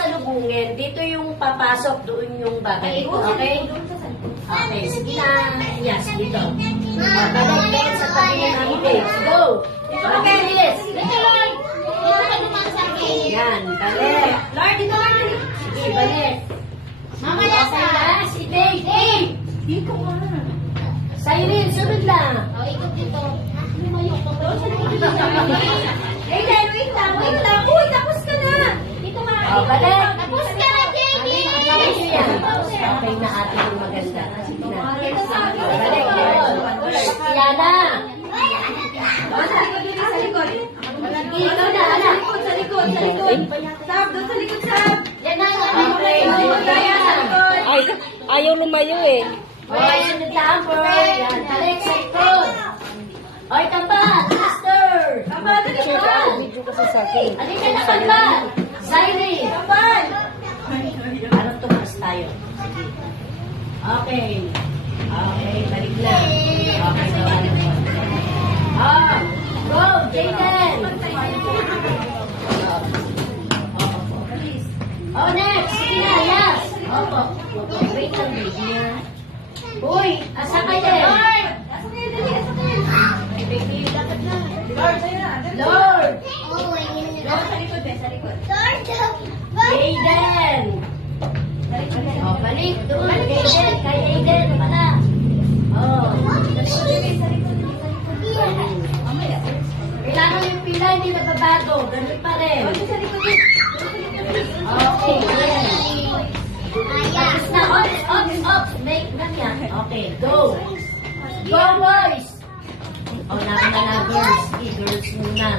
sasalubungin, dito yung papasok, doon yung babalik. Okay? Okay, sige na. Yes, dito. Balik din sa tabi ng ibig. Go! Okay, bilis. Yan, balik. Lord, dito Lord. Sige, balik. Mamaya Okay na, si Dave. Dito ka. Siren, sunod lang. O, ikot dito. Lumayo ko. Eh, dahil wait lang. Uy, tapos ka na. Dito ka. Oh, balik. Tapos ka na, JD. Okay na ate yung maganda. Sige na. Balik yun. Yana. Sa likod. Sige, ikaw na, anak. Sa likod. Sab, doon sa likod, Sab. Yan na, okay. Ay, ayaw lumayo eh. Okay, sunod lang, bro. Yan, balik sa likod. Oy, tamban, sister. Tamban, Picture ka, video kasi sa akin. Halika na, tamban. Siren. Tamban. Ano tumas tayo? Sige. Okay. Okay, balik lang. Okay, gawa na po. Go, Jaden. Oh, next. Sige na, yes. Opo. Wait lang, baby. Uy, asa kayo? Baby, dapat na. Lord, sa'yo na. Lord. Lord, sa likod eh, sa likod. Jaden. Oh, balik. Doon, Jaden. Kay Jaden pala. Oh. Kailangan yung pila, hindi nababago. Ganun pa rin. Sa likod eh. Okay, yes. Tapos na, ops. Make ganyan. Okay, go. Go, boys. Oh, nauna na, girls. Sige, girls muna.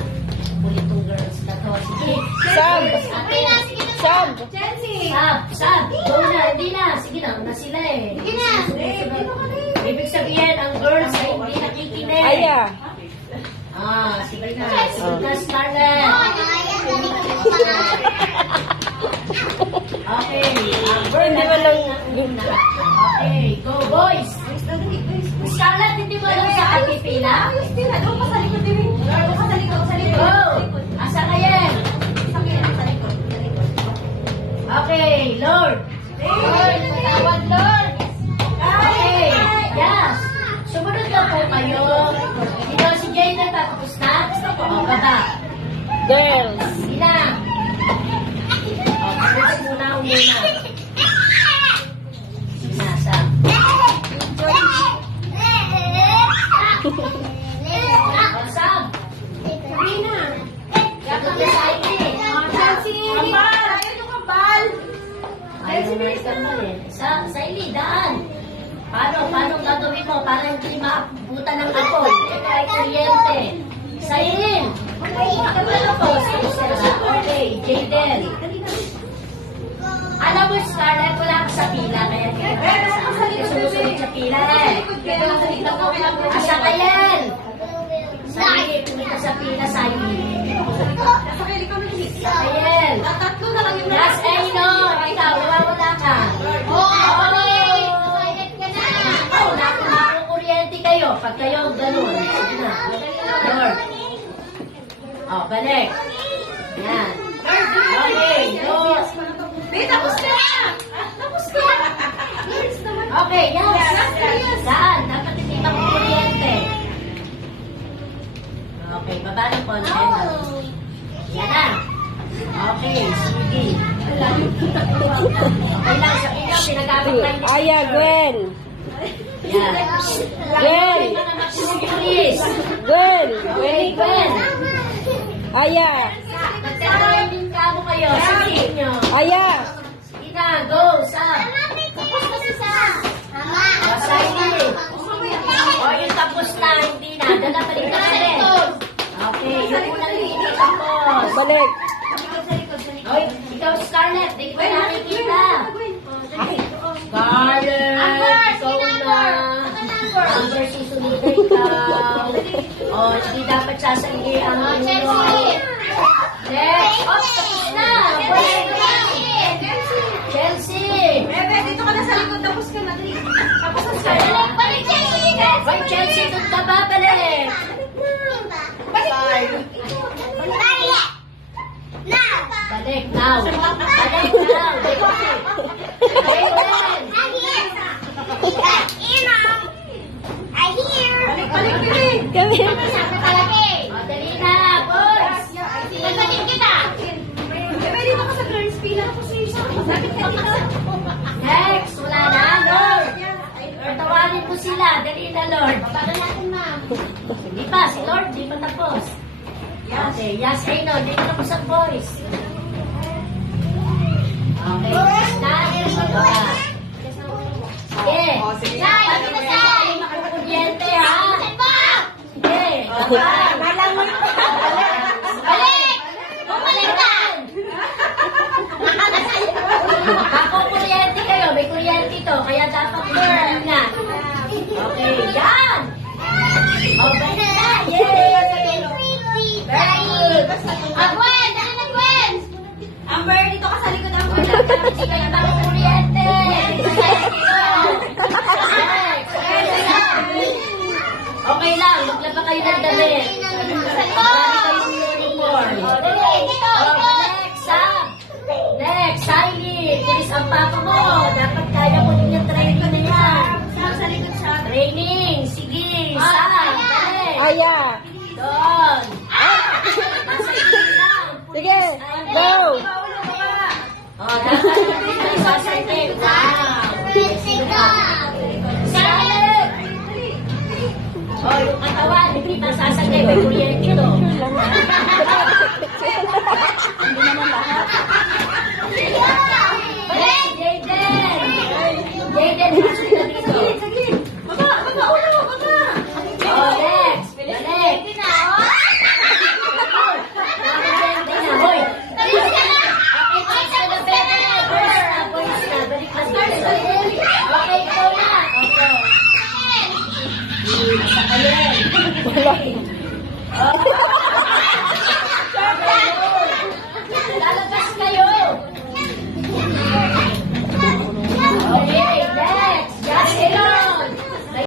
Kulit tong girls na to. Sige. Sab! Sab! Chelsea. Sab. Go na, hindi na. Sige na, una sila eh. Sige na. Dito ka na. Ibig sabihin, ang girls ay hindi nakikinig. Aya! Sige na. Sige na, Scarlett. Okay. Hindi mo lang... Okay, go, boys. Scarlett, hindi mo alam sa ating pila? Doon ka sa likod din. Lord, doon ka sa likod. Sa likod. Go! Asa kayo? Sa likod. Okay, Lord. Lord, patawad, Lord. Okay, yes. Sumunod na po kayo. Ito si Jay na tapos na? O, baba. Girls! Sina. O, tapos muna. Sina, Sam. O, Sam. Sina. Dapat na sa akin. Chelsea. Kambal. Ayaw yung kambal. Ayaw na ikaw eh. Sa ili, daan. Paano gagawin mo para hindi maabutan ng apoy? Ito ay kuryente. Sa ilin. Ano po? Okay, Jaden. Alam mo, Scarlett, wala ka sa pila. Kaya hindi ka sa susunod sa pila eh. Asa ka yan? Sa ilin, tumita sa pila sa ilin. Nasa kaya ikaw na Sa ilin. Tatlo na lang yung Yes, ikaw, wala ka. Nakukuryente kayo. Pag kayo ganun. Sige na. Lord. Oh, balik. Yan. Okay, go. Tapos ka na! Tapos ka! Okay, yes. Saan? Dapat hindi makukuryente. Okay, baba ng konti. Yan na. Okay, sige. Okay lang, sa inyo, pinagamit lang niyo. Aya, Gwen! Yan. Gwen! Please. Gwen! Okay, Gwen. Aya! Magtatraining ka mo kayo. Sige nyo. Aya! Sige na, go, Sam. Sige. O, yung tapos na, hindi na. Dala pa rin ka na rin. Okay, yung unang hindi tapos. Balik! Oy, ikaw, Scarlett, di ko nakikita. Scarlett, ikaw na. Number susunod na ikaw. O, hindi dapat sasali ang inyo. Next. O, tapos na. Chelsea. Bebe, dito ka na sa likod. Tapos ka na. Tapos ka Scarlett, na. balik Chelsea. Balik Chelsea, doon ka ba balik? Balik. Balik Balik now. Balik now. Jayden. Kami. O, dali na, boys. Next, wala na, Lord. Lord, tawagin mo sila. Dali na, Lord. Hindi pa, si Lord, di pa tapos. Okay, yes, I know. Di pa tapos ang boys. Okay, next na. Sige. Sige. Makukuryente, ha? Sige. Ako kuryente kayo, may kuryente to, kaya dapat burn na. Okay, yan! Okay na, yay! Very good! Amber, dito ka sa likod ang Hindi kayo bakit kuryente! Okay lang, maglaba kayo ng damit. Marami kayong uniform. Next, Sam! Next, Siley! Pulis ang papa mo! Dapat kaya mo din yung training na yan. Sa likod siya. Training! Sige! Sam! Dali! Aya. Doon! Nasa ikot lang! Sige. Go. Oh, dapat hindi kayo sasayin. Wow! Silent! Oh, yung katawan, hindi pa sasagay. May kuryente to. Hindi naman lahat. Balik, Jayden! Jayden, pasok ka dito. Oh, next. Balik. Nakakaganda na. Hoy! Okay, boys ka na, Bebe. Boys na. Balik ka dito. Okay, ikaw na. Opo. Sa kayen. Wala. Oh,